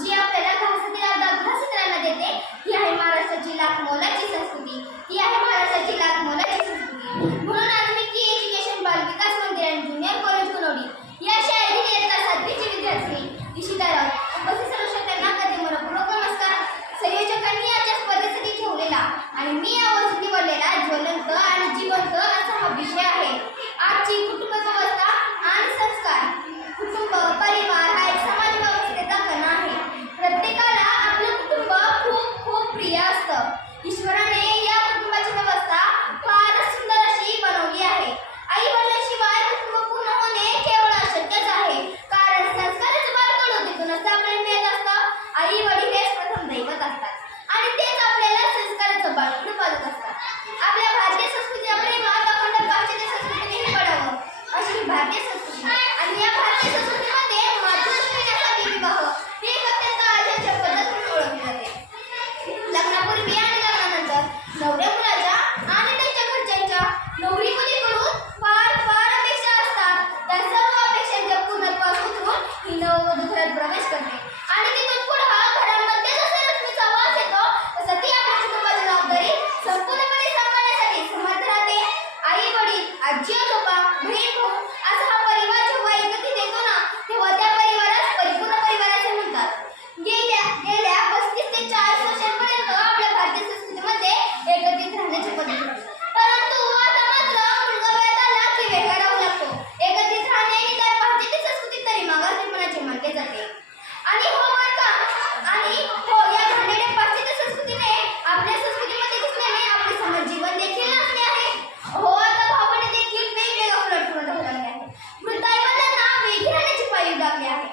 जी आपल्याला घासलेला देते, ही आहे महाराष्ट्राची लाख मोलाची संस्कृती, ही आहे महाराष्ट्राची लाख मोलाची संस्कृती. म्हणून आज मी की एज्युकेशन बाल विकास मंदिर आणि ज्युनियर कॉलेज कुणवडी या शाळेतील इयत्ता 7वीची विद्यार्थी इशिता उपस्थित सर्व श्रोत्यांना कधी मनपूर्वक नमस्कार. संयोजकांनी याच्या स्पर्धेसाठी ठेवलेला आणि मी यावरून निवडलेला ज्वलंत आणि जिवंत असा हा विषय आहे. आजची कुटुंब व्यवस्था आणि संस्कार. कुटुंब परिवार हा एक समाज व्यवस्थेचा कणा आहे. प्रत्येकाला आपलं कुटुंब खूप खूप प्रिय असतं. ईश्वराने या कुटुंबाची व्यवस्था फारच सुंदर अशी बनवली आहे. आई वडिलांशिवाय कुटुंब पूर्ण होणे केवळ अशक्यच आहे, कारण संस्काराचं बालपण होतीतूनच आपल्याला मिळत असतं. आई वडील हेच प्रथम दैवत असतात आणि तेच आपल्याला संस्काराचं बालपण पाजत असतात. आपल्या भारतीय संस्कृतीच्या प्रेमात आपण पाश्चात्य संस्कृतीने पडावं अशी ही भारतीय संस्कृती आणि या भारतीय संस्कृतीमध्ये मातृत्वासाठी विवाह ही एक अत्यंत आदर्श पद्धत म्हणून ओळखली जाते. लग्नापूर्वी आणि लग्नानंतर नवऱ्या मुलाच्या आणि त्यांच्या घरच्यांच्या नवरी मुलीकडून फार फार अपेक्षा असतात. त्या सर्व अपेक्षांच्या पूर्णत्वास उतरून ही नववधू घरात प्रवेश करते आणि तिथून पुढे घरामध्ये जसा लक्ष्मीचा वास येतो तसं ती आपल्या कुटुंबाची जबाबदारी संपूर्णपणे सांभाळण्यासाठी समर्थ राहते. आई वडील, आजी आजोबा, बहीण भाऊ असा हा परिवार जेव्हा एकत्रित येतो ना, तेव्हा त्या परिवारास परिपूर्ण परिवार असे म्हणतात. गेल्या 35 ते 40 वर्षांपर्यंत आपल्या भारतीय संस्कृतीमध्ये एकत्रित राहण्याची पद्धत होती. परंतु आता मात्र मुलगा वयात आला की वेगळा राहू लागतो. एकत्रित राहणे ही त्या भारतीय संस्कृतीत तरी मागासलेपणाचे मानले जाते. आणि हो बरं का, आणि हो, या घाणेरड्या पाश्चात्य संस्कृतीने आपल्या संस्कृतीमध्ये घुसल्याने आपले समाज जीवन देखील नसले आहे. हो, आता भावने देखील वेगवेगळ्या उलटपुलट होऊ लागले आहे. वृद्ध आई-वडिलांना वेगळी राहण्याची पायरी लागली आहे.